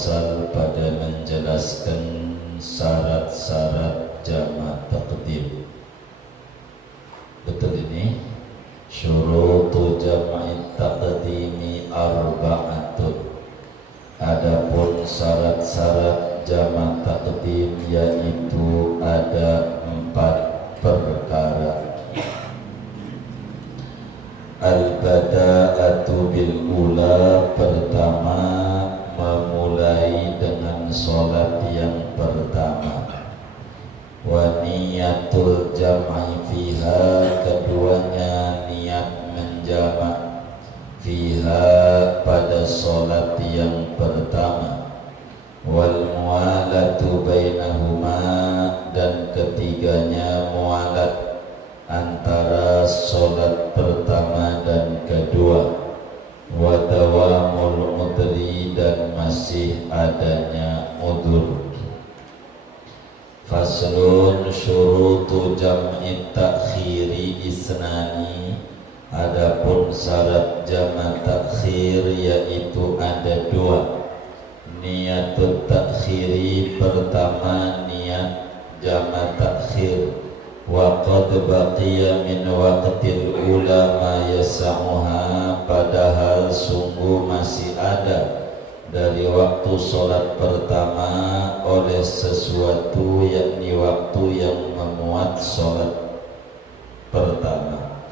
fasal pada menjelaskan syarat-syarat jamak taqdim. Betul ini? Syurutu jam'i taqdimi arba'atun. Adapun syarat-syarat jamak taqdim yaitu ada 4 perkara. Al-bada'atu bil ula, pertama memulai dengan sholat yang pertama. Wa niyatul jam'i fiha, keduanya niat menjamak fiha pada sholat yang pertama. Wal mualatu bainahuma, dan ketiganya mualat antara sholat pertama dan kedua. Wa dawamul udri, dan masih adanya udzur. Faslun syurutu jam'i takhiri isnani. Adapun syarat jamak takhir yaitu ada 2. Niatut takhiri, pertama niat jamak takhir. Wa qad baqiya min waqtil ula ma yas'uha, padahal sungguh masih ada dari waktu sholat pertama oleh sesuatu, yakni waktu yang memuat sholat pertama.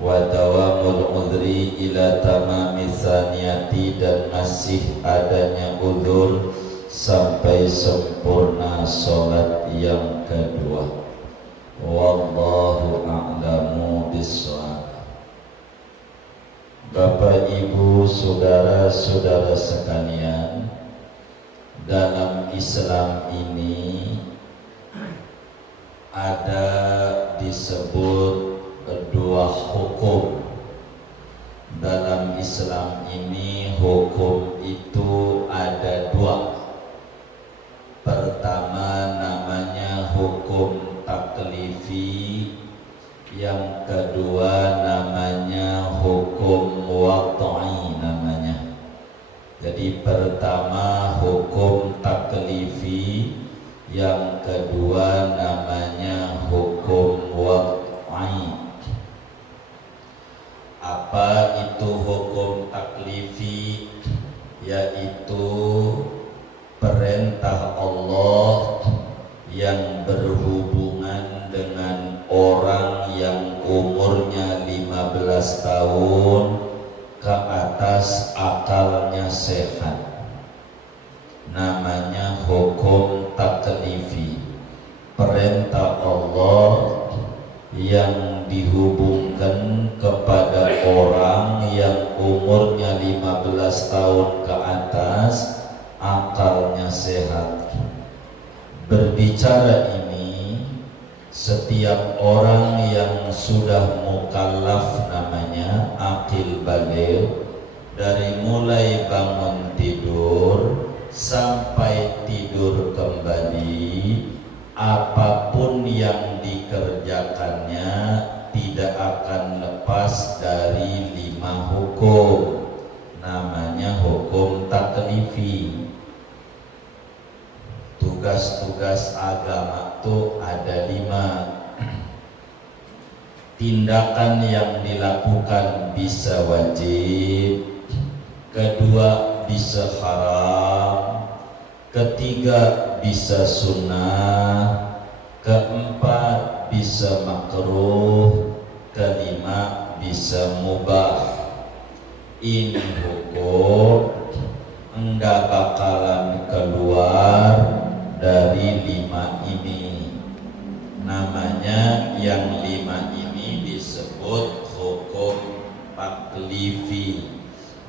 Wa dawamul udri ila tamami tsaniyati, dan masih adanya udzur sampai sempurna sholat yang kedua. Wallahu a'lamu bissawab. Bapak, Ibu, saudara-saudara sekalian, dalam Islam ini ada disebut 2 hukum. Dalam Islam ini hukum itu ada 2. Pertama namanya hukum taklifi, yang kedua namanya hukum wad'i namanya. Jadi pertama hukum taklifi, yang kedua namanya hukum wad'i. Apa itu hukum taklifi? Yaitu perintah Allah yang berhubungan dengan orang yang umurnya 15 tahun ke atas, akalnya sehat. Namanya hukum taklifi. Perintah Allah yang dihubungkan kepada orang yang umurnya 15 tahun ke atas, akalnya sehat. Berbicara ini, setiap orang yang sudah mukallaf, namanya akil baligh, dari mulai bangun tidur sampai tidur kembali, apapun yang dikerjakannya tidak akan lepas dari 5 hukum. Namanya hukum taklifi. Tugas-tugas agama itu ada 5. Tindakan yang dilakukan bisa wajib, kedua bisa haram, ketiga bisa sunnah, keempat bisa makruh, kelima bisa mubah. Ini hukum enggak bakalan keluar dari 5 ini. Namanya yang 5 ini disebut hukum taklifi,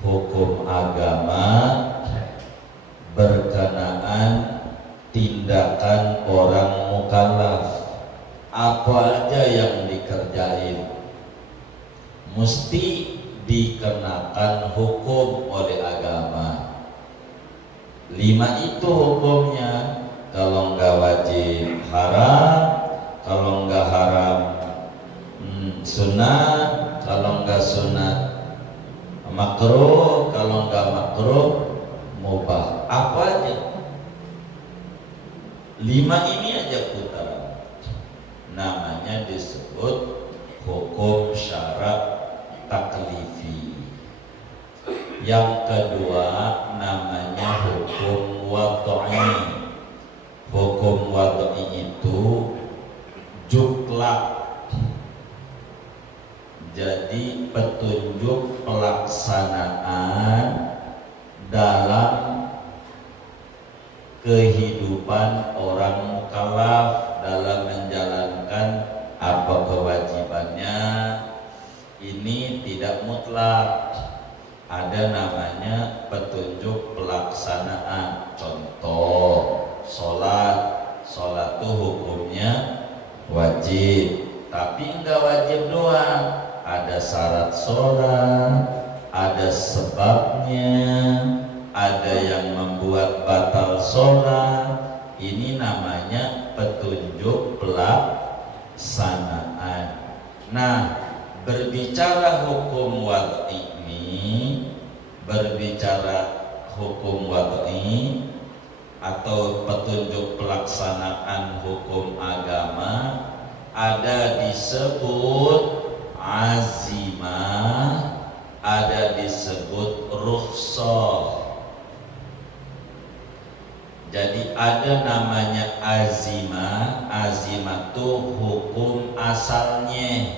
hukum agama berkenaan tindakan orang mukallaf. Apa aja yang dikerjain mesti dikenakan hukum oleh agama. 5 itu hukumnya. Kalau enggak wajib haram, kalau enggak haram sunat, kalau enggak sunat makruh, kalau enggak makruh mubah. Apa aja? 5 ini aja putaran. Namanya disebut hukum syarat taklifi. Yang kedua namanya hukum wad'i. Hukum wad'i itu juklak. Jadi petunjuk pelaksanaan dalam kehidupan orang mukallaf dalam menjalankan apa kewajibannya. Ini tidak mutlak. Ada namanya petunjuk pelaksanaan. Contoh, sholat itu hukumnya wajib, tapi enggak wajib doang. Ada syarat sholat, ada sebabnya, ada yang membuat batal sholat. Ini namanya petunjuk pelaksanaan. Nah, berbicara hukum wad'i ini, berbicara hukum wad'i atau petunjuk pelaksanaan hukum agama, ada disebut azimah, ada disebut rukhsah. Jadi ada namanya azimah. Azimah itu hukum asalnya.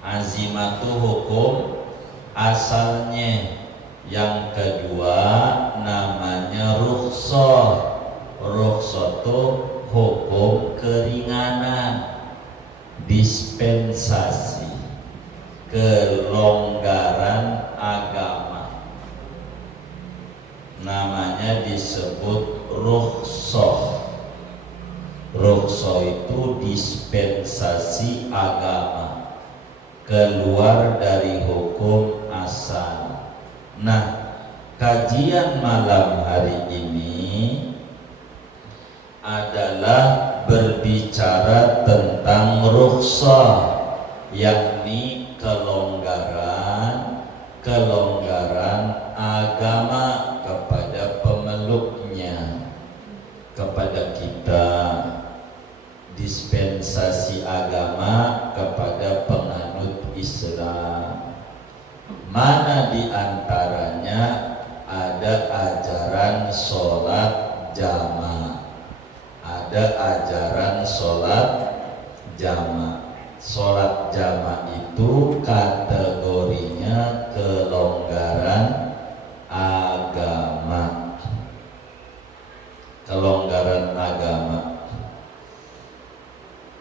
Azimah itu hukum asalnya. Yang kedua namanya rukhsah. Rukhsah itu hukum keringanan, dispensasi, kelonggaran agama. Namanya disebut rukhsah. Rukhsah itu dispensasi agama, keluar dari hukum asal. Nah, kajian malam hari ini adalah berbicara tentang rukhsah, yakni kelonggaran agama kepada pemeluknya, kepada kita, dispensasi agama kepada penganut Islam. Mana di antaranya ada ajaran sholat jamaah. Ada ajaran sholat jamaah. Sholat jamaah itu kategorinya kelonggaran agama. Kelonggaran agama.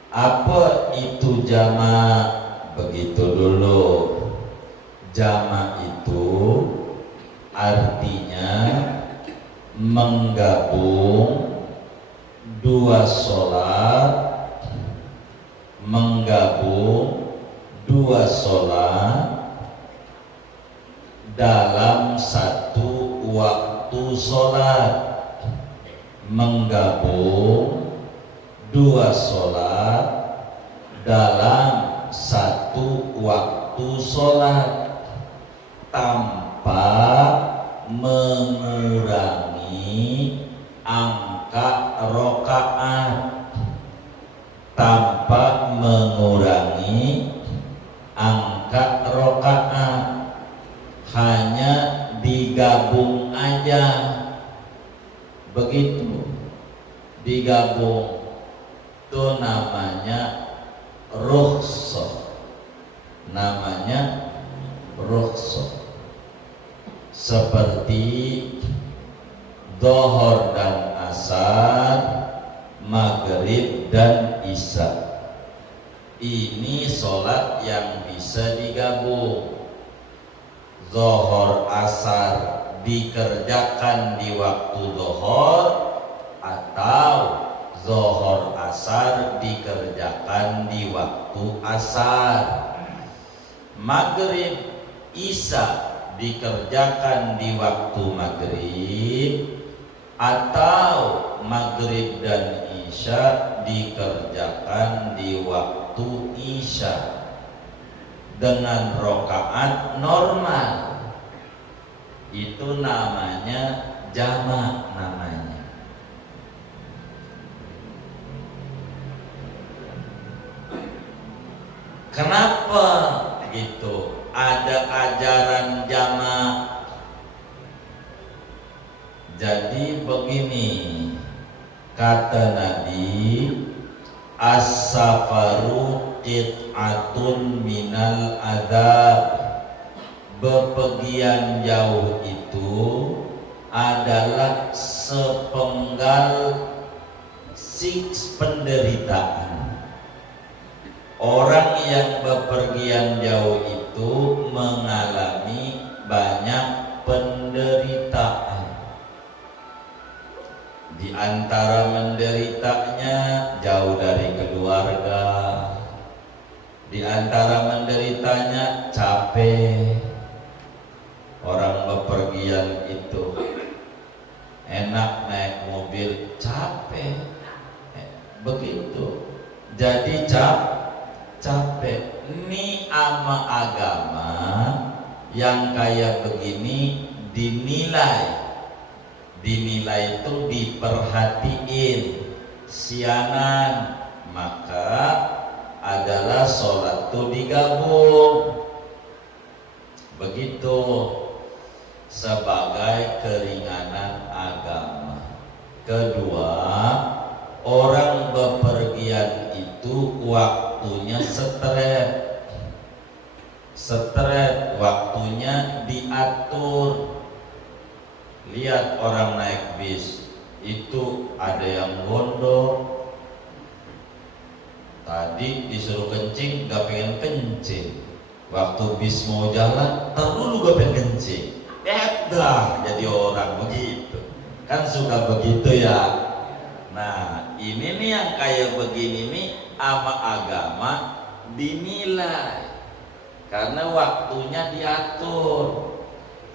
Apa itu jamaah? Begitu dulu. Jamaah itu artinya menggabung dua sholat, dalam satu waktu sholat. Menggabung dua sholat dalam satu waktu sholat tanpa mengurangi angka rokaat, tanpa mengurangi angka rokaat, hanya digabung aja. Begitu digabung, itu namanya rukhsah. Namanya rukhsah. Seperti Dhuhr dan Asar, Maghrib dan Isya. Ini sholat yang bisa digabung. Dhuhr Asar dikerjakan di waktu Dhuhr, atau Dhuhr Asar dikerjakan di waktu Asar. Maghrib Isya dikerjakan di waktu Maghrib, atau Maghrib dan Isya dikerjakan di waktu Isya dengan rokaat normal. Itu namanya jamak namanya. Kenapa gitu? Ada ajaran jamak. Jadi begini, kata Nabi, as-safaru qit'atun minal adab. Bepergian jauh itu adalah sepenggal penderitaan. Orang yang bepergian jauh itu mengalami banyak penderitaan. Di antara menderitanya jauh dari keluarga. Di antara menderitanya capek. Orang bepergian itu enak naik mobil, capek. Begitu. Jadi capek. Ini ama agama yang kayak begini dinilai itu diperhatiin sianan, maka adalah sholat itu digabung begitu sebagai keringanan agama. Kedua, orang bepergian itu waktunya stret, waktunya diatur. Lihat orang naik bis itu ada yang gondok, tadi disuruh kencing gak pengen kencing, waktu bis mau jalan dulu gak pengen kencing, jadi orang begitu kan, suka begitu ya. Nah ini nih yang kayak begini nih ama agama dinilai karena waktunya diatur.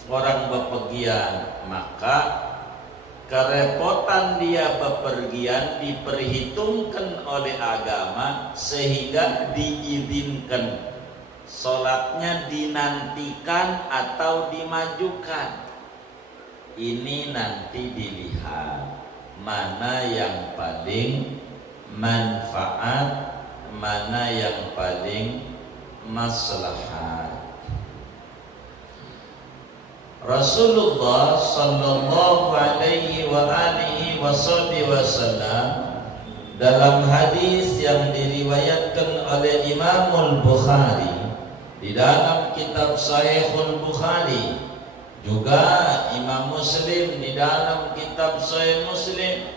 Orang bepergian, maka kerepotan dia bepergian diperhitungkan oleh agama sehingga diizinkan sholatnya dinantikan atau dimajukan. Ini nanti dilihat mana yang paling manfaat, mana yang paling maslahat. Rasulullah sallallahu alaihi wa alihi wasallam dalam hadis yang diriwayatkan oleh Imamul Bukhari di dalam kitab Sahihul Bukhari, juga Imam Muslim di dalam kitab Sahih Muslim,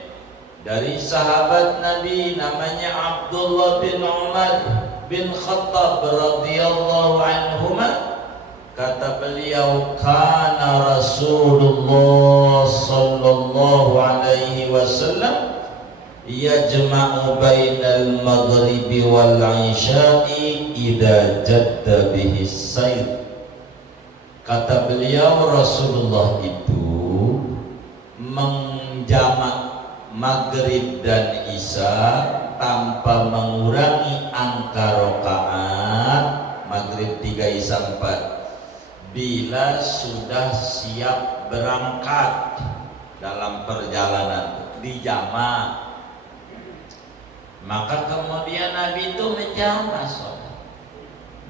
dari sahabat Nabi namanya Abdullah bin Umar bin Khattab radhiyallahu anhuma. Kata beliau, kana Rasulullah sallallahu alaihi wasallam yajma'u bainal maghribi wal isya'i idza jadda bihi sayr. Kata beliau, Rasulullah itu menjamak maghrib dan isya tanpa mengurangi angka rakaat, maghrib 3 isya 4, bila sudah siap berangkat dalam perjalanan dijamak. Maka kemudian Nabi itu menjamak sholat,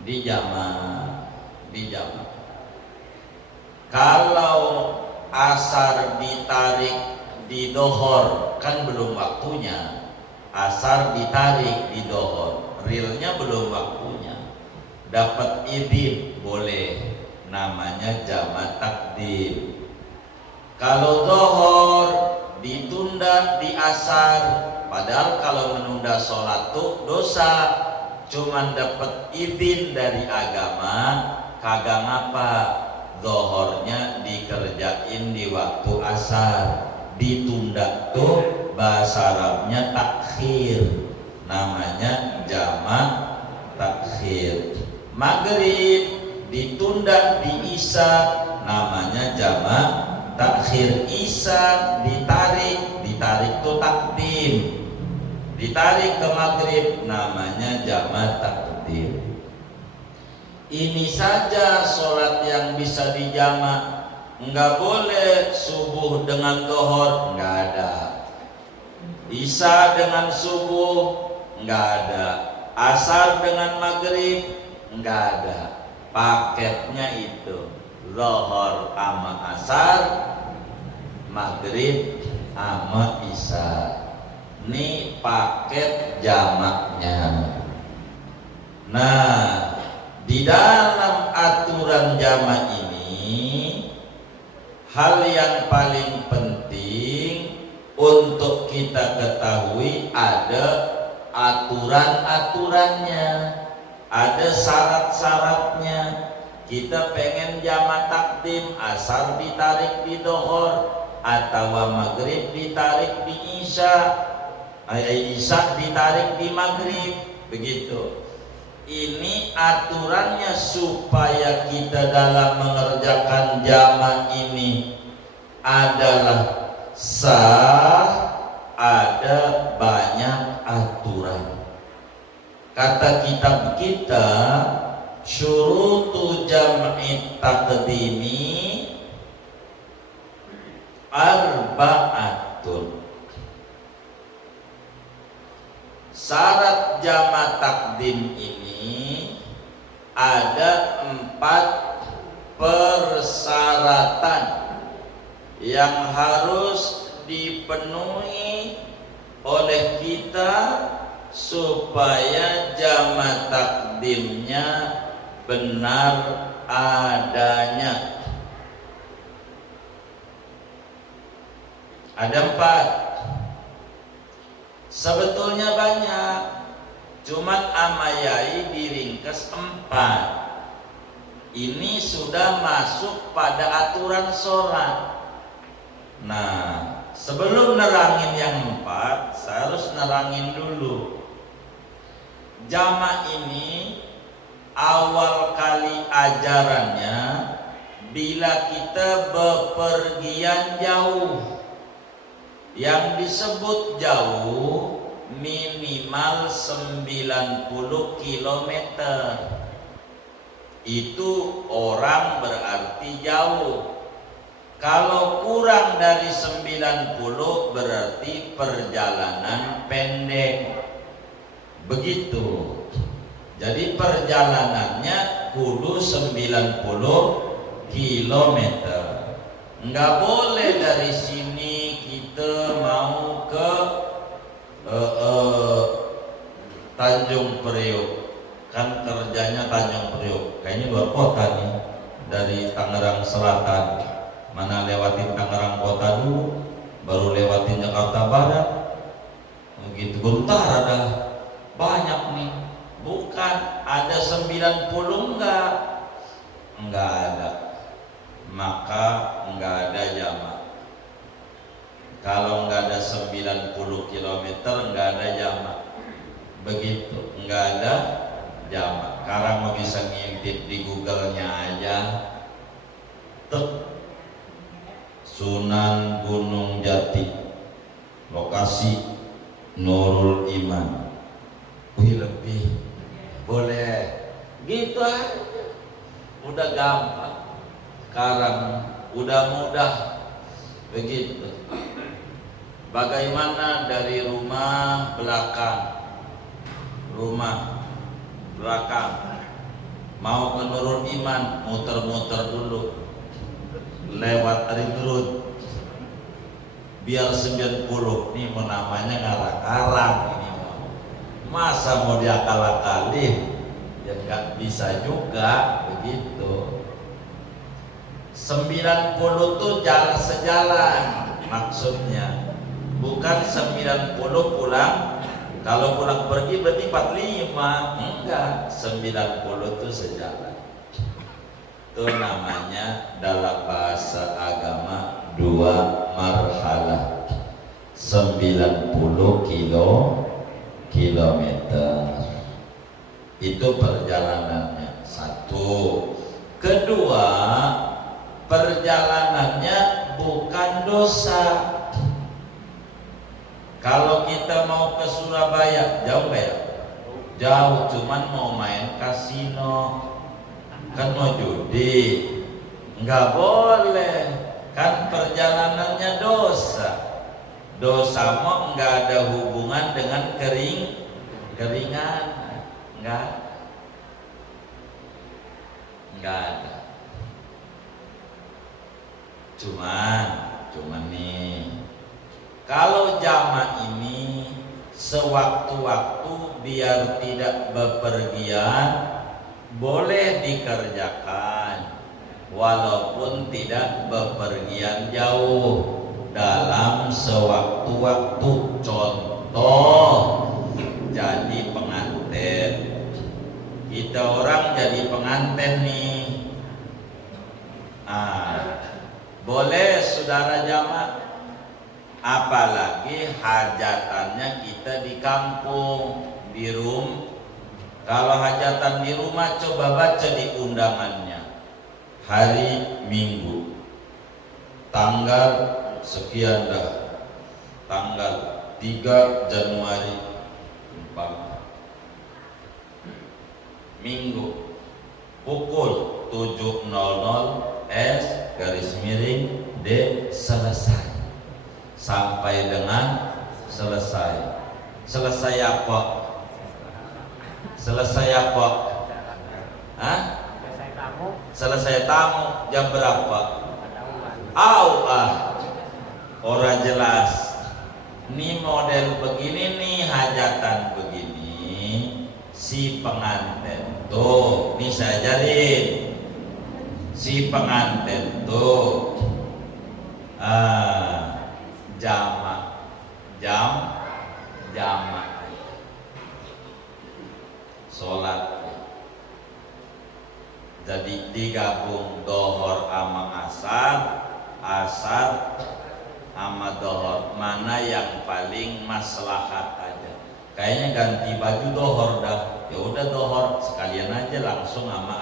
dijamak. Kalau asar ditarik di dohor kan belum waktunya, asar ditarik di dohor realnya belum waktunya, dapat izin boleh, namanya jamak takdim. Kalau dohor ditunda di asar, padahal kalau menunda sholat tuh dosa, cuman dapat izin dari agama, kagak ngapa, dohornya dikerjain di waktu asar, ditunda tuh bahasa Arabnya takhir, namanya jamak takhir. Maghrib ditunda di isya, namanya jamak takhir. Isya ditarik tuh takdim, ditarik ke maghrib, namanya jamak takdim. Ini saja sholat yang bisa dijamak. nggak boleh subuh dengan dohor, nggak ada. Isya dengan subuh, nggak ada. Asar dengan maghrib, nggak ada. Paketnya itu dohor sama asar, maghrib sama isya. Ini paket jamaknya. Nah, di dalam aturan jamak ini, hal yang paling penting untuk kita ketahui ada aturan-aturannya, ada syarat-syaratnya. Kita pengen jamak takdim, asar ditarik di dohor, atau maghrib ditarik di isya, isya ditarik di maghrib, begitu. Ini aturannya supaya kita dalam mengerjakan jamak ini adalah sah, ada banyak aturan. Kata kitab kita, syurutu jam'i taqdimi arba'atun. Syarat jamak takdim ini ada 4 persyaratan yang harus dipenuhi oleh kita supaya jamak takdimnya benar adanya. Ada 4. Sebetulnya banyak, cuman amayai diringkas 4. Ini sudah masuk pada aturan sholat. Nah, sebelum nerangin yang 4, saya harus nerangin dulu. Jamak ini awal kali ajarannya bila kita bepergian jauh. Yang disebut jauh minimal 90 km. Itu orang berarti jauh. Kalau kurang dari 90 berarti perjalanan pendek. Begitu. Jadi perjalanannya kudu 90 km. Enggak boleh dari sini kita mau ke Tanjung Priok, kan kerjanya Tanjung Priok, kayaknya luar kota nih, dari Tangerang Selatan. Mana lewatin Tangerang kota dulu, baru lewatin Jakarta Barat, begitu bentar ada banyak nih. Bukan ada 90, enggak ada, maka enggak ada jamak. Kalau enggak ada 90 km enggak ada jamak. Begitu, enggak ada jamak. Sekarang mau bisa ngintip di Google-nya aja. Tek Sunan Gunung Jati, lokasi Nurul Iman. Wih, lebih boleh gitu aja. Udah gampang. Sekarang udah mudah. Begitu. Bagaimana dari rumah belakang mau ke Nurul Iman, muter-muter dulu lewat Ring Road biar 90. Ini mau namanya ngarang-ngarang ini. Masa mau diakal-akalin? Ya nggak bisa juga begitu. 90 tuh jalan sejalan maksudnya, bukan 90 pulang. Kalau pulang pergi berarti 45, enggak, 90 itu sejalan. Itu namanya dalam bahasa agama 2 marhalah, 90 kilometer. Itu perjalanannya. 1. Kedua, perjalanannya bukan dosa. Kalau kita mau ke Surabaya, jauh nggak ya? Jauh, cuman mau main kasino, kan mau judi, nggak boleh. kan perjalanannya dosa. Dosa mau nggak ada hubungan dengan keringan, nggak ada. Cuman nih, kalau jamak ini sewaktu-waktu biar tidak bepergian boleh dikerjakan walaupun tidak bepergian jauh dalam sewaktu-waktu. Contoh, jadi pengantin. Kita orang jadi pengantin nih. Boleh saudara jamaah. Apalagi hajatannya kita di kampung, di rumah. Kalau hajatan di rumah coba baca di undangannya. Hari Minggu, tanggal sekian dah, tanggal 3 Januari Minggu pukul 7.00 S/D selesai. Sampai dengan selesai. Selesai apa? Selesai apa? Selesai tamu jam berapa? Orang jelas. Ini model begini nih, hajatan begini, si pengantin tuh, nih saya ajarin. Si pengantin tuh jamak sholat. Jadi digabung dohor sama asar sama dohor, mana yang paling maslahat aja. Kayaknya ganti baju dohor dah. Ya udah dohor sekalian aja langsung sama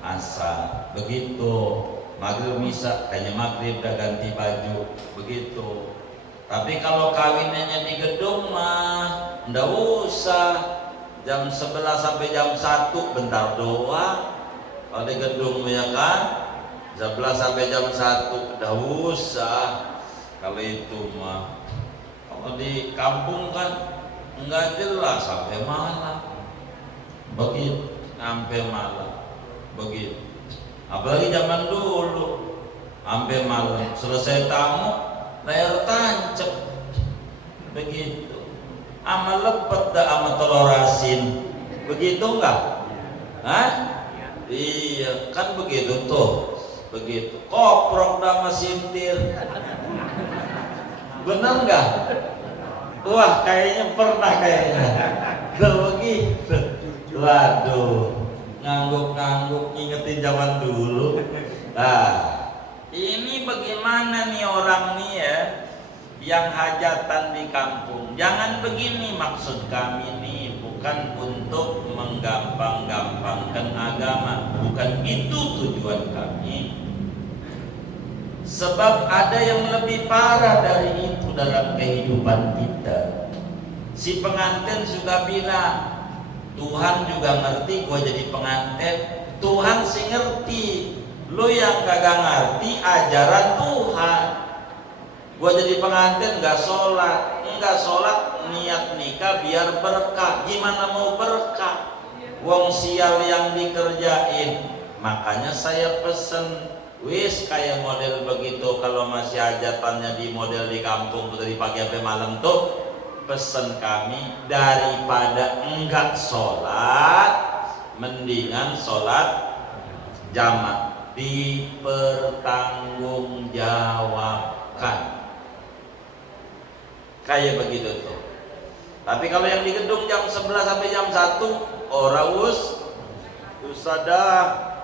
asar. Begitu. Maghrib misa kayaknya maghrib udah ganti baju. Begitu. Tapi kalau kawinannya di gedung mah ndak usah. Jam 11 sampai jam 1 bentar doang. Kalau di gedung ya kan 11 sampai jam 1 udah usah. Kalau itu mah. Kalau di kampung kan enggak jelas sampai malam. Begitu sampai malam. Begitu. Apalagi zaman dulu sampai malam, selesai tamu layar tancap. Begitu. Ama lepet dah ama telur asin. Begitu enggak? Iya, kan begitu tuh. Begitu. Koprok dah sama sintir. Bener enggak? Wah, kayaknya pernah kayaknya. Tuh begitu. Waduh. Ngangguk-ngangguk ingetin zaman dulu. Ini bagaimana nih orang nih ya yang hajatan di kampung. Jangan begini, maksud kami nih bukan untuk menggampang-gampangkan agama, bukan itu tujuan kami. Sebab ada yang lebih parah dari itu dalam kehidupan kita. Si pengantin sudah bilang, Tuhan juga ngerti gue jadi pengantin. Tuhan sih ngerti, lu yang kagak ngerti ajaran Tuhan. Gue jadi pengantin nggak sholat niat nikah biar berkah. Gimana mau berkah? Wong sial yang dikerjain. Makanya saya pesen, wis kayak model begitu. Kalau masih hajatannya di model di kampung dari pagi sampai malam tuh, pesan kami daripada enggak sholat, mendingan sholat jamak, dipertanggungjawabkan. Kayak begitu tuh. Tapi kalau yang di gedung jam 11 sampai jam 1 ora usah dah.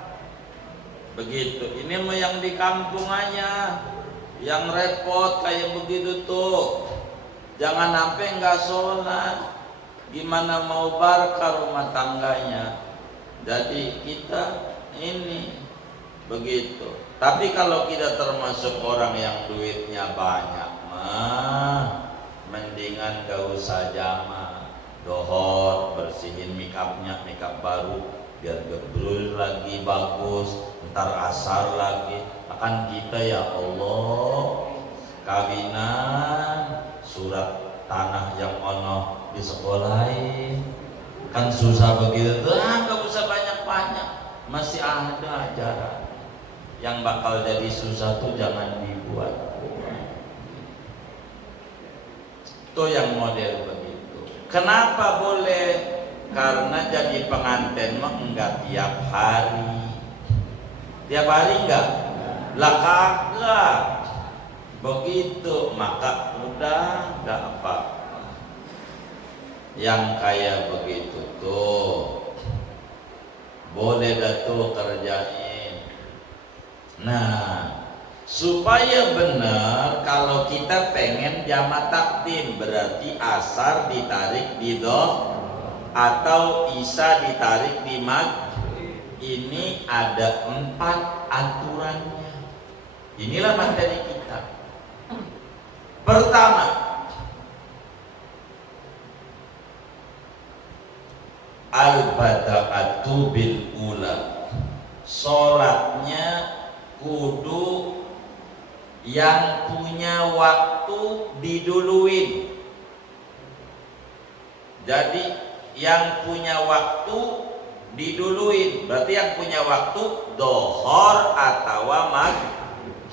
Begitu. Ini mah yang di kampung aja yang repot kayak begitu tuh. Jangan sampai nggak sholat, gimana mau barkah rumah tangganya. Jadi kita ini begitu. Tapi kalau kita termasuk orang yang duitnya banyak mah, mendingan gak usah jamak, dohor, bersihin makeupnya, makeup baru biar gebrul lagi bagus. Ntar asar lagi, Kan kita ya Allah kawinan surat tanah yang ono di sekolahin kan susah begitu tuh, nggak usah banyak-banyak, masih ada ajaran yang bakal jadi susah tuh jangan dibuat. Tuh yang model begitu. Kenapa boleh? Karena jadi pengantin mah enggak tiap hari. Tiap hari enggak? Lah kagak. Begitu, maka udah enggak apa-apa. Yang kayak begitu tuh boleh dah tuh kerjain. Nah, supaya benar, kalau kita pengen jamak takdim berarti asar ditarik di doh atau isya ditarik di mag. Ini ada 4 aturannya. Inilah materi kita. Pertama, al-bada'atu bil ula. Sholatnya kudu yang punya waktu diduluin. Jadi yang punya waktu diduluin, berarti yang punya waktu dohor atau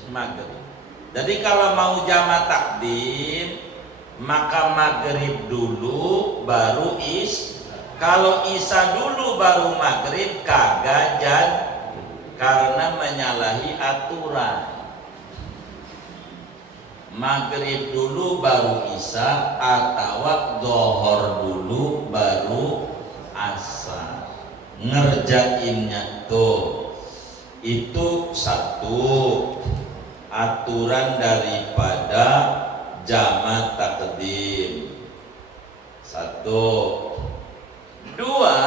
maghrib. Jadi kalau mau jamak takdim maka maghrib dulu baru kalau isya dulu baru maghrib kagak jadi, karena menyalahi aturan. Maghrib dulu baru isya atau dohor dulu baru asar. Ngerjainnya tuh itu satu aturan daripada jamak takdim. Satu. Dua,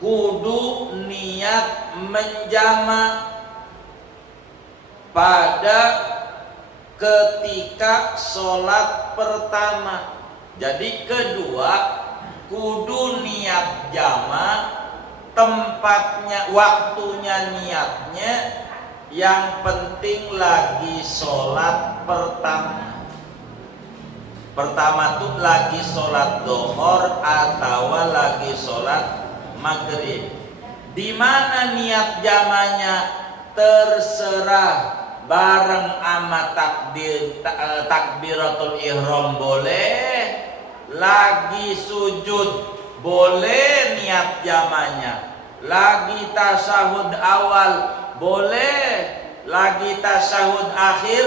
kudu niat menjamak pada ketika sholat pertama. Jadi kedua, kudu niat jamak, tempatnya, waktunya niatnya, yang penting lagi sholat pertama. Pertama tuh lagi sholat dohor atau lagi sholat maghrib. Di mana niat jamaknya terserah. Bareng ama takbiratul ihram boleh, lagi sujud boleh niat jamaknya, lagi tasyahud awal boleh, lagi tasyahud akhir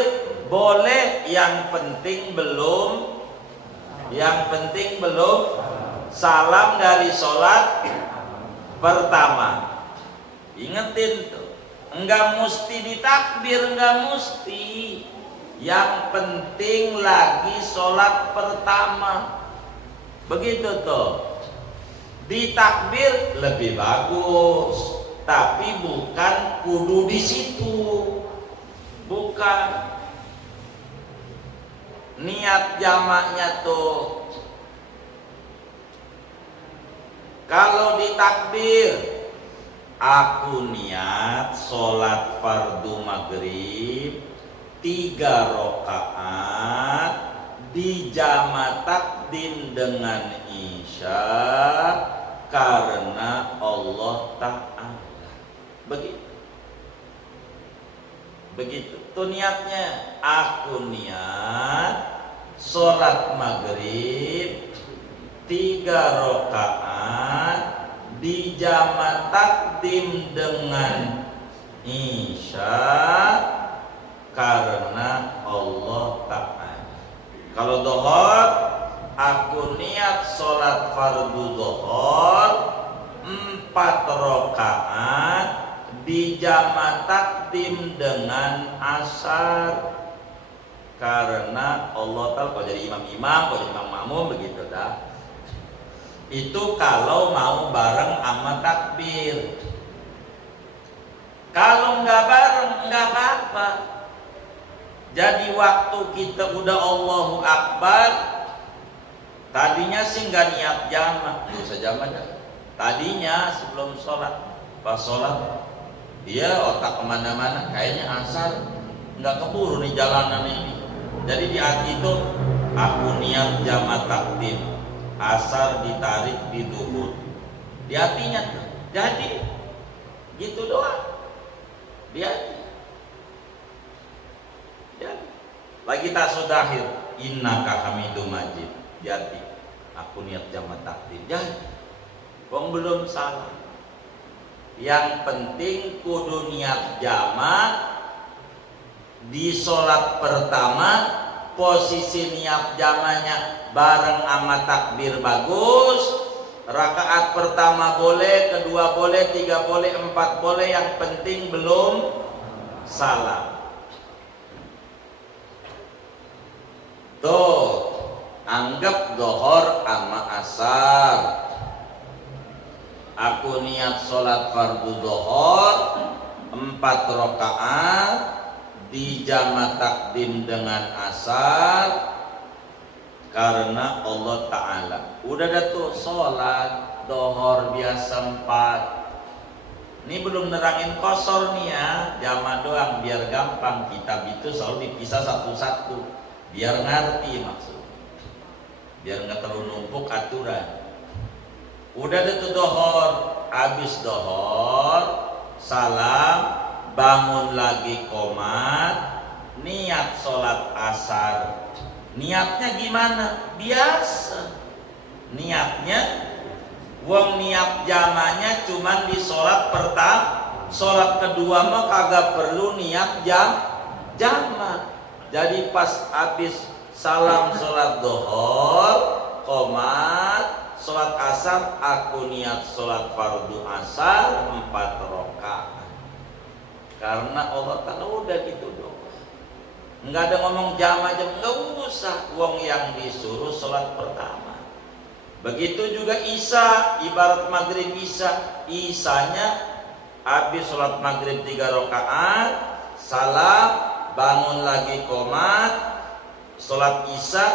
boleh, yang penting belum salam dari sholat pertama. Ingetin tuh, enggak mesti ditakbir, enggak mesti. Yang penting lagi sholat pertama. Begitu tuh. Ditakbir lebih bagus, tapi bukan kudu di situ. Bukan. Niat jamaknya tuh, kalau ditakbir, aku niat sholat fardu maghrib 3 rakaat dijamak takdim dengan isya karena Allah Ta'ala. Begitu tuh niatnya. Aku niat sholat maghrib 3 rakaat dijamak takdim dengan isya karena Allah Ta'ala. Kalau dohor, aku niat sholat fardu dohor 4 rakaat dijamak takdim dengan asar karena Allah Ta'ala. Kalau jadi imam-imam, kalau jadi imam-makmum begitu dah. Itu kalau mau bareng sama takbir. Kalau nggak bareng nggak apa-apa. Jadi waktu kita udah Allahu Akbar, tadinya sih nggak niat jamak, nggak usah jamak dah. Tadinya sebelum sholat, pas sholat Dia otak kemana-mana, kayaknya asar nggak keburu nih jalanan ini. Jadi di hati itu aku niat jama takdim, asar ditarik di duhur. Di hatinya tuh. Jadi gitu doang. Dia jadi lagi tak sudahir innaka hamidum majid. Jadi aku niat jama takdim. Jadi wong belum salah. Yang penting kudu niat jama di sholat pertama, posisi niat jamanya bareng sama takbir bagus. Rakaat pertama boleh, kedua boleh, tiga boleh, empat boleh, yang penting belum salah. Tuh, anggap dohor sama asar. Aku niat sholat fardu dohor 4 rakaat dijama takdim dengan asar karena Allah Ta'ala. Udah dah tuh sholat dohor biasa 4. Ini belum nerangin kosor nih ya, jama doang biar gampang. Kitab itu selalu dipisah satu-satu biar ngerti maksudnya, biar nggak terlalu numpuk aturan. Udah itu dohor, habis dohor, salam, bangun lagi qomat, niat sholat asar. Niatnya gimana? Biasa. Niatnya, wong niat jamanya cuman di sholat pertama, sholat kedua mah kagak perlu niat jama. Jadi pas habis salam sholat dohor, qomat, sholat asar, aku niat sholat fardu asar 4 rakaat. Karena Allah Ta'ala udah gitu doang. Enggak ada ngomong jama, enggak usah. Wong yang disuruh sholat pertama. Begitu juga isya, ibarat maghrib isya. Isyanya habis sholat maghrib 3 rakaat, salam, bangun lagi qomat, sholat isya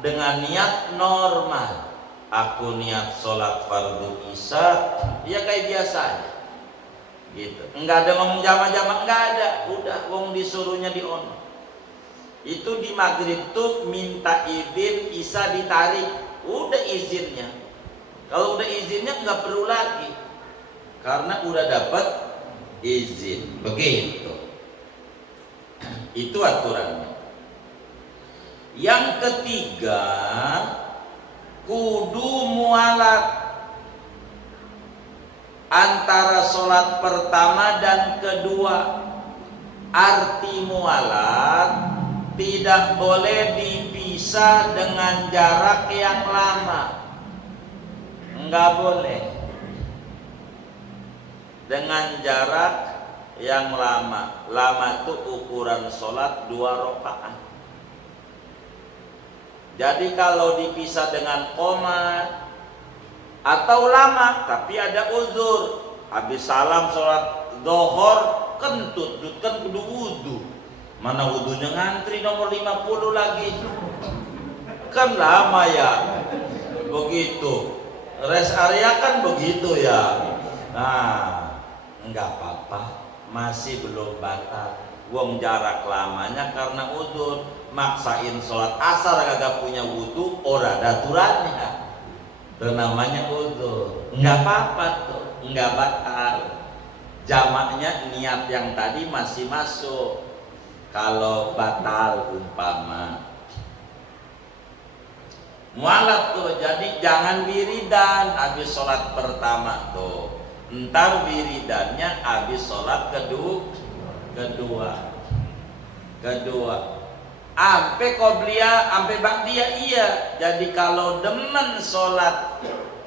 dengan niat normal. Aku niat sholat fardu isya, ya kayak biasa gitu. Enggak ada ngomong jama-jama, enggak ada. Udah, wong disuruhnya di ono. Itu di maghrib tuh minta izin isya ditarik, udah izinnya. Kalau udah izinnya enggak perlu lagi, karena udah dapat izin. Begitu. Itu aturannya. Yang ketiga, kudu mualat antara sholat pertama dan kedua. Arti mualat tidak boleh dipisah dengan jarak yang lama. Enggak boleh dengan jarak yang lama. Lama itu ukuran sholat 2 rakaat. Jadi kalau dipisah dengan qomat atau lama tapi ada uzur, habis salam sholat dohor kentut, kan kudu wudu. Mana wudunya ngantri nomor 50 lagi, kan lama ya. Begitu rest area kan begitu ya. Nah, enggak apa-apa, masih belum batal. Wong jarak lamanya karena uzur. Maksain sholat asar kagak punya wudu, ora ada aturannya. Itu namanya uzur. Enggak apa-apa tuh, enggak batal. Jamaknya niat yang tadi masih masuk. Kalau batal umpama mualat tuh, jadi jangan wiridan habis sholat pertama tuh. Entar wiridannya habis sholat kedua. Ampe qobliyah, ampe ba'diyah iya. Jadi kalau demen sholat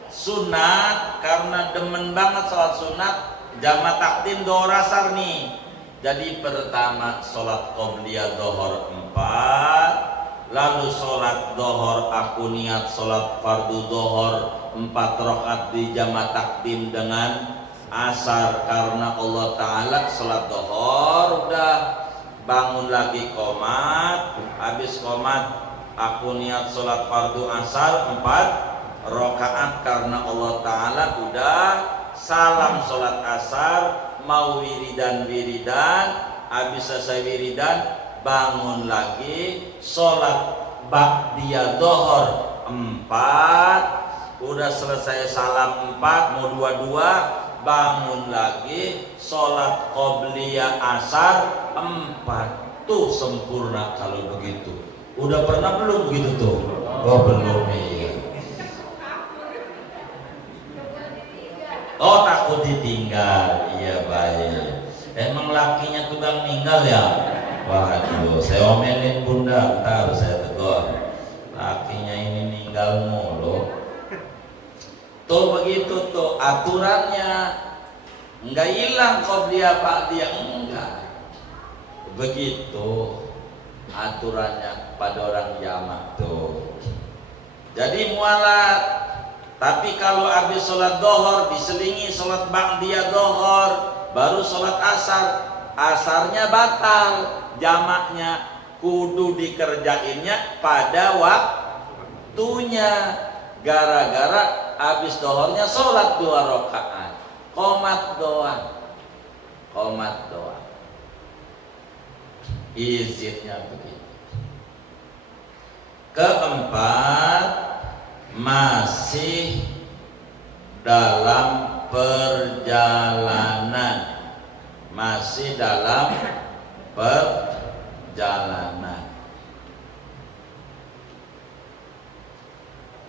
sunat, karena demen banget sholat sunat, jama takdim dohor asar nih. Jadi pertama sholat qobliyah dohor 4, lalu sholat dohor aku niat sholat fardu dohor 4 rakaat di jama takdim dengan asar karena Allah Ta'ala. Sholat dohor udah, bangun lagi qomat, habis qomat aku niat sholat fardu asar 4 rakaat karena Allah Ta'ala. Udah, salam sholat asar mau wiridan, habis selesai wiridan bangun lagi, sholat ba'diyah dohor 4, udah selesai salam 4, mau 2, bangun lagi, sholat qobliyah asar 4. Tuh sempurna kalau begitu. Udah pernah belum begitu tuh? Oh belum ya. Oh takut ditinggal. Iya baik. Emang lakinya tukang ninggal ya? Waduh, saya omelin bunda, ntar saya tegur. Lakinya ini ninggal mulu. Tuh begitu tuh aturannya. Enggak hilang qobliyah ba'diyah, enggak. Begitu aturannya pada orang jamak tuh. Jadi mualat. Tapi kalau habis sholat dohor diselingi sholat ba'diyah dohor, baru sholat asar, asarnya batal, jamaknya kudu dikerjainnya pada waktunya. Gara-gara habis dohornya sholat 2 rakaat, qomat doang. Izinnya begitu. Keempat, masih dalam perjalanan,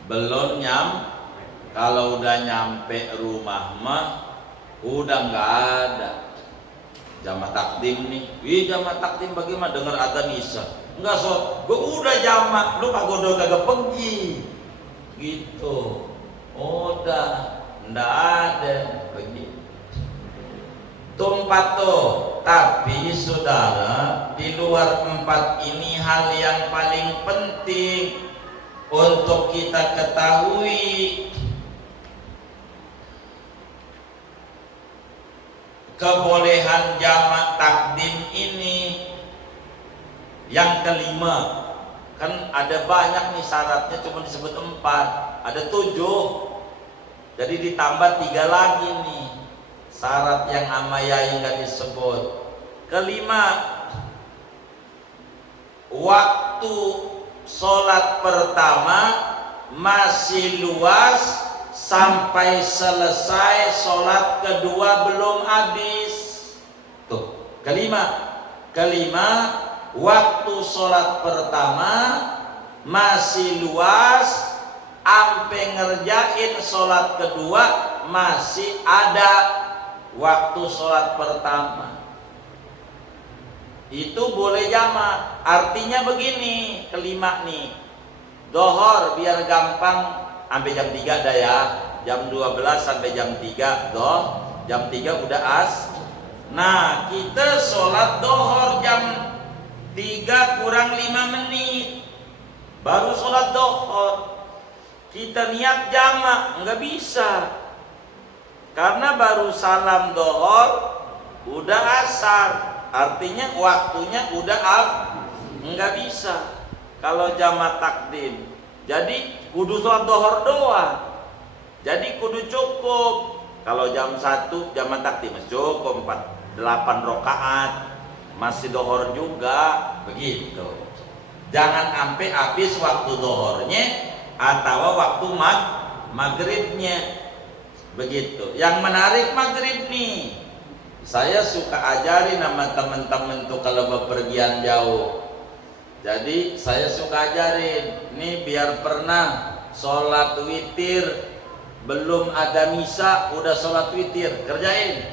belum kalau udah nyampe rumah mah udah nggak ada jamaah takdim nih. Wih jamaah takdim bagaimana dengar adzan isya? Enggak so, gue udah jamaah, lu kagak pergi gitu. Udah ndak ada begitu. Tumpat tuh. Tapi saudara, di luar 4 ini hal yang paling penting untuk kita ketahui, kebolehan jamak takdim ini. Yang kelima, kan ada banyak nih syaratnya, cuma disebut 4, ada 7, jadi ditambah 3 lagi nih syarat yang sama yai nggak disebut. Kelima, waktu sholat pertama masih luas sampai selesai sholat kedua belum habis. Tuh kelima, waktu sholat pertama masih luas sampai ngerjain sholat kedua masih ada waktu sholat pertama. Itu boleh jamak. Artinya begini, kelima nih, dohor biar gampang sampai jam 3 dah ya, jam 12 sampai jam 3 jam 3 udah as. Nah kita sholat dohor jam 3 kurang 5 menit baru sholat dohor. Kita niat jamak nggak bisa, karena baru salam dohor udah asar, artinya waktunya udah nggak bisa kalau jamak takdim. Jadi kudu sholat dohor doang, jadi kudu cukup. Kalau jam 1 jamak takdim cukup 8 rakaat, masih dohor juga begitu. Jangan sampai habis waktu dohornya atau waktu maghribnya begitu. Yang menarik maghrib nih, saya suka ajarin sama temen-temen tuh kalau bepergian jauh. Jadi saya suka ajarin nih, biar pernah sholat witir belum ada misa udah sholat witir, kerjain.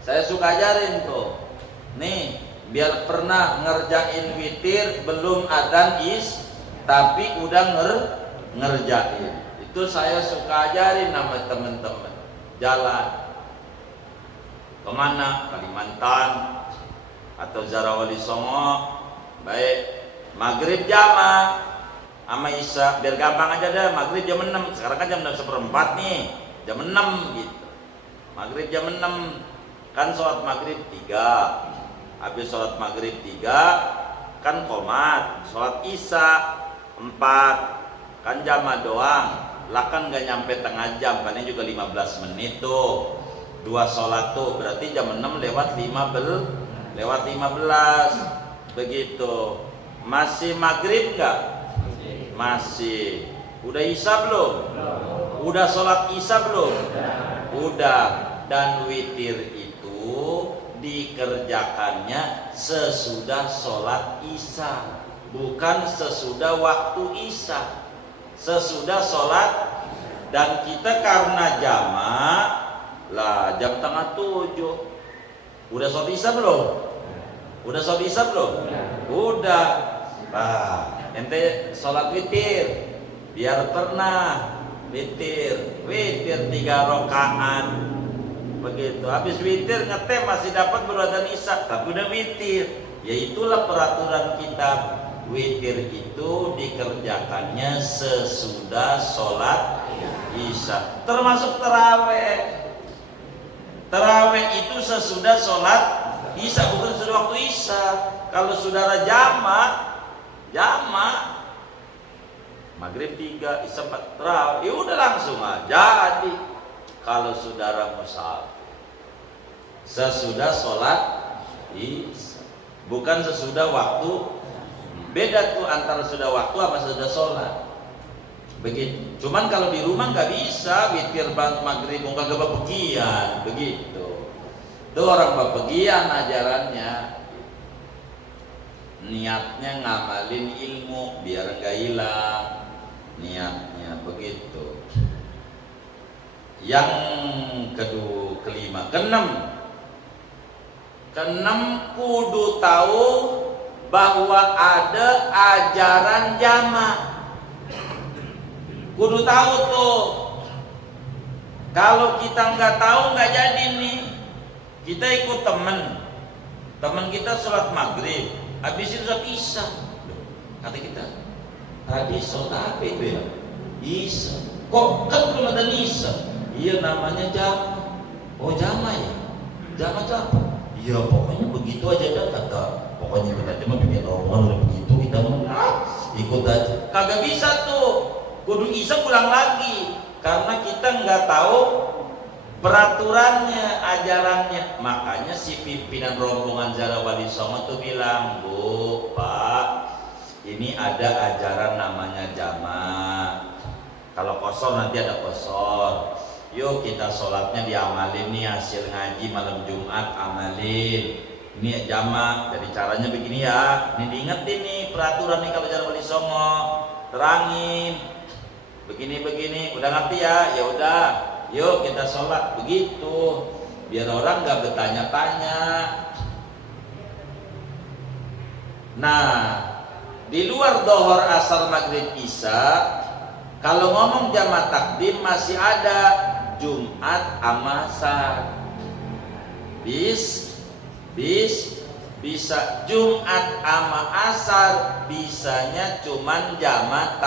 Saya suka ajarin tuh nih, biar pernah ngerjain witir belum adzan tapi udah ngerjain. Itu saya suka ajarin sama temen-temen. Jalan kemana, Kalimantan atau Zarawali Songo, baik maghrib jamak sama isya, biar gampang aja dah. Maghrib jam 6, sekarang kan jam 6:04 nih, jam 6 gitu. Maghrib jam 6, kan sholat maghrib 3, habis sholat maghrib 3 kan qomat, sholat isya 4 kan jamak doang lah, kan gak nyampe tengah jam, kan ini juga 15 menit tuh. 2 sholat tuh berarti jam 6 lewat 15 begitu. Masih maghrib nggak? Masih. Udah isya belum? Udah sholat isya belum? Udah. Dan witir itu dikerjakannya sesudah sholat isya, bukan sesudah waktu isya, sesudah sholat. Dan kita karena jamak lah jam tengah 7. Udah sholat isya belum? Udah sholat isya belum? Udah. Nah, ente sholat witir biar pernah witir 3 rakaat begitu. Habis witir ngetem masih dapat beradzan isya, tapi udah witir. Ya itulah peraturan kita. Witir itu dikerjakannya sesudah sholat isya, termasuk taraweh. Taraweh itu sesudah sholat isya, bukan sesudah waktu isya. Kalau saudara jamak maghrib 3, isya 4, taraweh, ya udah langsung aja jadi. Kalau saudara musafir sesudah sholat isya, bukan sesudah waktu. Beda tuh antara sudah waktu sama sudah sholat. Begitu. Cuman kalau di rumah nggak bisa witir maghrib, nggak bepergian, begitu. Itu orang bepergian ajarannya. Niatnya ngamalin ilmu biar nggak hilang. Niatnya begitu. Yang kelima, keenam kudu tahu bahwa ada ajaran jamak. Kudu tahu tuh. Kalau kita nggak tahu nggak jadi nih. Kita ikut teman kita sholat maghrib, habis itu sholat isya. Kata kita, tadi sholat apa itu ya? Isya. Kok kan belum ada isya? Iya namanya jamak. Oh jamak ya? Jamak itu apa? Ya pokoknya begitu aja dah kata. Pokoknya ikut aja mah bikin omongan udah begitu kita mah ikut aja. Kagak bisa tuh. Kudu isya pulang lagi karena kita nggak tahu peraturannya, ajarannya. Makanya si pimpinan rombongan Zara Wali Songo tuh bilang, Bu, Pak, ini ada ajaran namanya jamak. Kalau kosor nanti ada kosor. Yuk kita sholatnya diamalin nih, hasil ngaji malam Jumat amalin. Ini jamak. Jadi caranya begini ya. Ini diingetin nih peraturan nih kalau Zara Wali Songo. Terangin. Begini, udah ngerti ya? Ya udah, yuk kita sholat begitu, biar orang nggak bertanya-tanya. Nah, di luar dohor asar maghrib isya, kalau ngomong jamak takdim masih ada Jumat amasar. Bisa Jumat ama asar, bisanya cuman jamak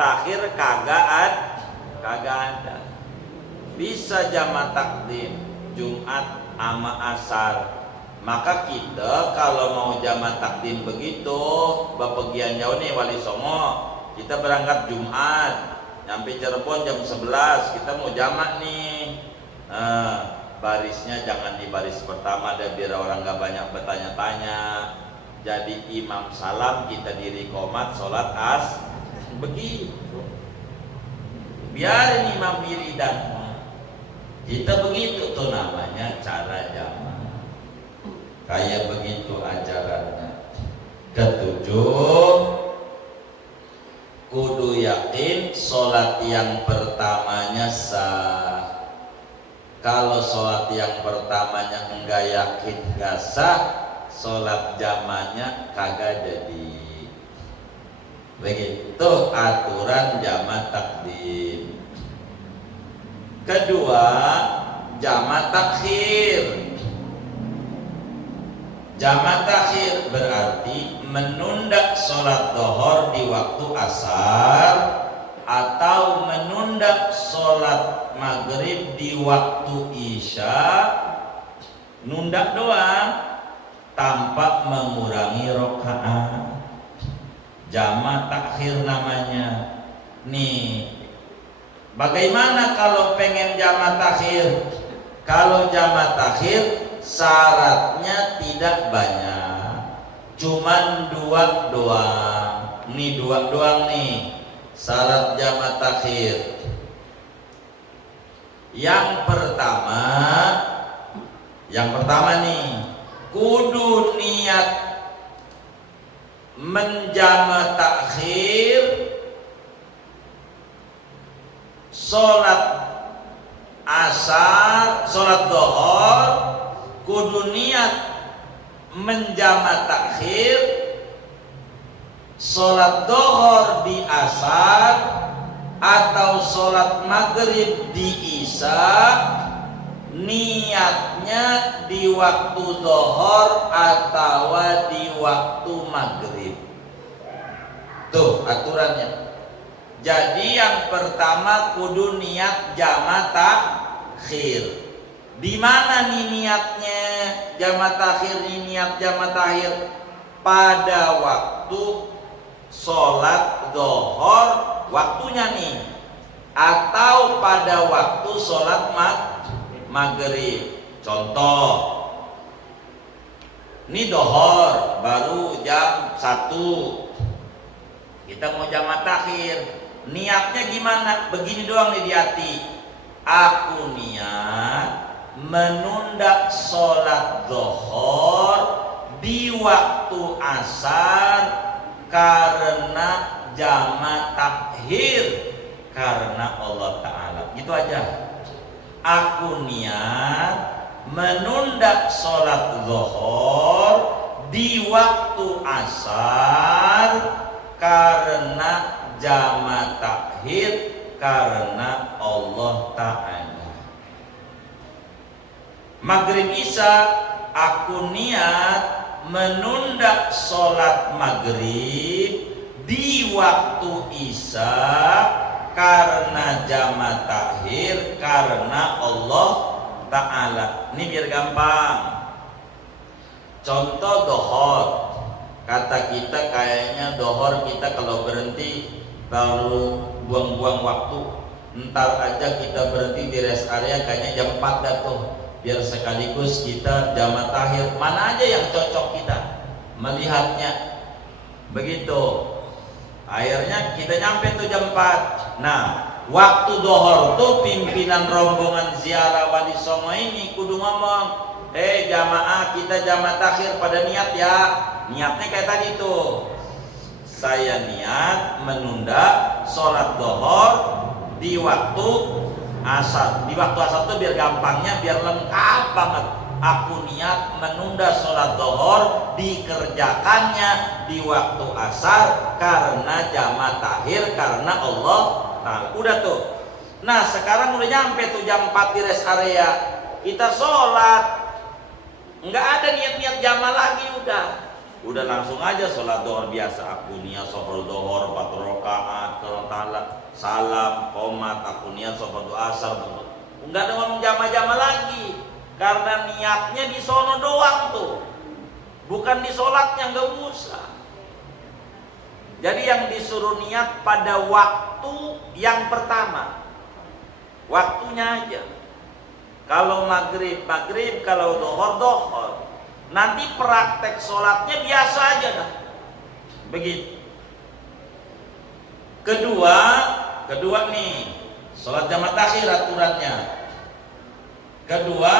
takhir kagak ada. Bisa jamak takdim Jumat ama asar. Maka kita kalau mau jamak takdim begitu, bepergian jauh nih Wali Songo, kita berangkat Jumat, nyampe Cirebon jam 11, kita mau jamak nih. Barisnya jangan di baris pertama deh, biar orang nggak banyak bertanya-tanya. Jadi imam salam, kita diri komat, sholat begitu. Biarin imam wiridan. Kita begitu tuh namanya cara jamak. Kayak begitu ajarannya. Ketujuh, kudu yakin sholat yang pertamanya sah. Kalau sholat yang pertamanya enggak yakin enggak sah, sholat jamaknya kagak jadi. Begitu aturan jamak takdim. Kedua, jamak takhir. Jamak takhir berarti menunda sholat dohor di waktu asar atau menunda sholat maghrib di waktu isya, nunda doang tanpa mengurangi rakaat. Jamak takhir namanya. Nih, bagaimana kalau pengen jamak takhir? Kalau jama takhir syaratnya tidak banyak, cuman dua doang. Nih dua doang nih syarat jama takhir. Yang pertama nih, kudu niat menjama takhir sholat asar, sholat dohor, kudu niat menjama takhir sholat dohor di asar atau sholat maghrib di isya, niatnya di waktu dohor atau di waktu maghrib. Tuh aturannya. Jadi yang pertama kudu niat jama takhir. Di mana nih niatnya jama takhir? Nih niat jama takhir pada waktu sholat dohor waktunya nih, atau pada waktu sholat maghrib. Contoh, ini dohor baru jam 1, kita mau jama takhir. Niatnya gimana? Begini doang nih di hati, aku niat menunda sholat dohor di waktu asar karena jama takhir, karena Allah Ta'ala. Gitu aja. Aku niat menunda sholat zuhur di waktu asar karena jama takhir, karena Allah Ta'ala. Maghrib isya aku niat menunda sholat maghrib di waktu isya karena jama takhir, karena Allah Ta'ala. Ini biar gampang. Contoh dohor, kata kita kayaknya dohor kita kalau berhenti baru buang-buang waktu. Ntar aja kita berhenti di rest area kayaknya jam 4 dah tuh, biar sekaligus kita jama takhir. Mana aja yang cocok kita melihatnya. Begitu. Akhirnya kita nyampe tuh jam 4. Nah, waktu dohor tuh pimpinan rombongan ziarah Wali Songo ini kudu ngomong, jamaah kita jama takhir pada niat ya. Niatnya kayak tadi tuh, saya niat menunda sholat dohor di waktu asar. Di waktu asar tuh biar gampangnya, biar lengkap banget. Aku niat menunda sholat dohor, dikerjakannya di waktu asar karena jama takhir, karena Allah Ta'ala. Udah tuh. Nah sekarang udah nyampe tuh jam 4 di rest area, kita sholat, nggak ada niat-niat jama lagi. Udah langsung aja sholat dohor biasa. Aku niat sholat dohor 4 rakaat, salam, qomat, aku niat sholat asar. Nggak ada ngomong jama-jama lagi, karena niatnya di sono doang tuh, bukan di sholatnya, nggak usah. Jadi yang disuruh niat pada waktu yang pertama, waktunya aja. Kalau maghrib, kalau dohor. Nanti praktek sholatnya biasa aja dah. Begitu. Kedua nih, sholat jama takhir aturannya. Kedua,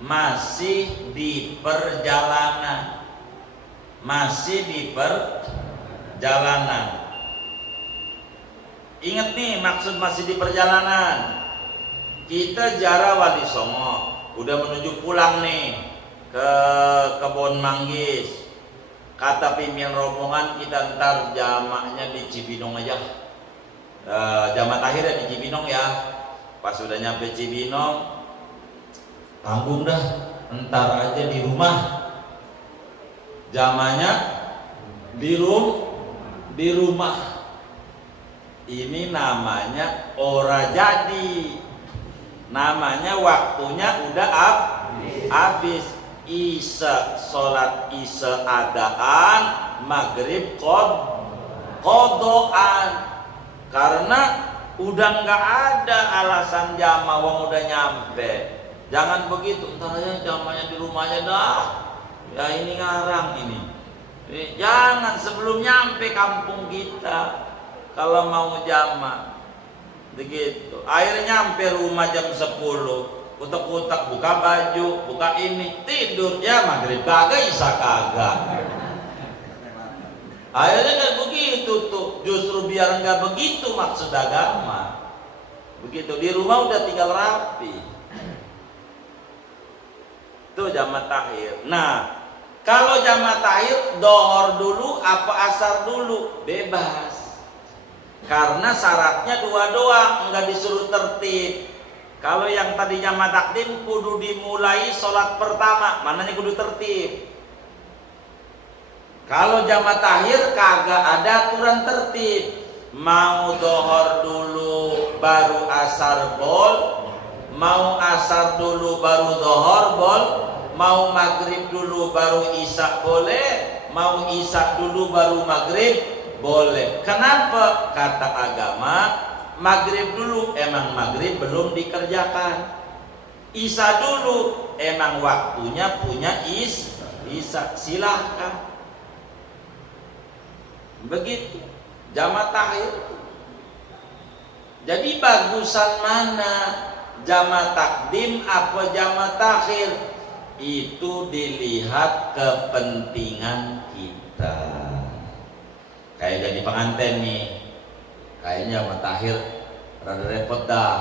masih di perjalanan. Ingat nih maksud masih di perjalanan. Kita ziarah Wali Songo, udah menuju pulang nih ke Kebon Manggis. Kata pimpinan rombongan, kita ntar jamaknya di Cibinong aja, jama takhirnya di Cibinong ya. Pas sudah nyampe Cibinong, tanggung dah, ntar aja di rumah, jamanya di rumah. Ini namanya ora jadi, namanya waktunya udah habis. Isya, sholat isya adaan, maghrib kodoan. Karena Udah nggak ada alasan jama, wong udah nyampe. Jangan begitu, ntar aja jamanya di rumahnya dah. Ya ini ngarang ini. Jangan sebelum nyampe kampung kita kalau mau jama. Begitu. Akhirnya nyampe rumah jam 10. Utak-utak buka baju, buka ini, tidur ya maghrib kagak, isya kagak. Akhirnya kan begitu tuh, justru biar nggak begitu maksud agama. Begitu di rumah udah tinggal rapi. Tuh jamaah takhir. Nah, kalau jamaah takhir dohor dulu apa asar dulu bebas. Karena syaratnya dua doang, nggak disuruh tertib. Kalau yang tadi jamaah takdim kudu dimulai sholat pertama, mananya kudu tertib. Kalau jamaah takhir kagak ada aturan tertib. Mau dohor dulu baru asar bol, mau asar dulu baru dohor bol, mau maghrib dulu baru isya boleh, mau isya dulu baru maghrib boleh. Kenapa? Kata agama maghrib dulu emang maghrib belum dikerjakan, isya dulu emang waktunya punya isya, silahkan. Begitu jamaah takhir. Jadi bagusan mana, jamaah takdim apa jamaah takhir? Itu dilihat kepentingan kita. Kayak jadi pengantin nih, kayaknya jamaah takhir rada repot dah.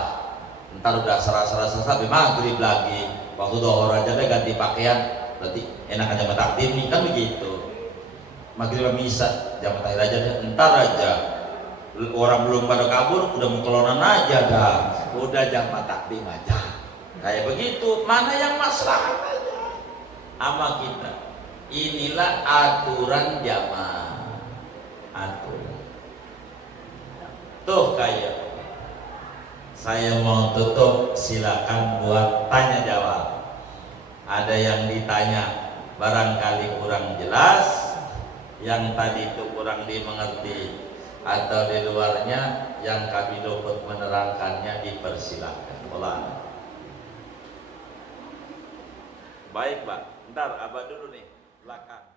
Ntar udah serasa sampai maghrib lagi, waktu dohor aja deh ganti pakaian, berarti enak jamaah takdim nih, kan begitu. Maghrib bisa, jamaah takhir aja deh, ntar aja orang belum pada kabur udah mau kelonan aja dah, udah jamaah takdim aja. Kayak begitu, mana yang maslahat aja sama kita. Inilah aturan jamaah, aturan. Tuh kayak saya mau tutup, silakan buat tanya jawab. Ada yang ditanya barangkali kurang jelas, yang tadi itu kurang dimengerti, atau di luarnya yang kami dapat menerangkannya dipersilakan. Olah. Baik Pak, ntar abah dulu nih belakang.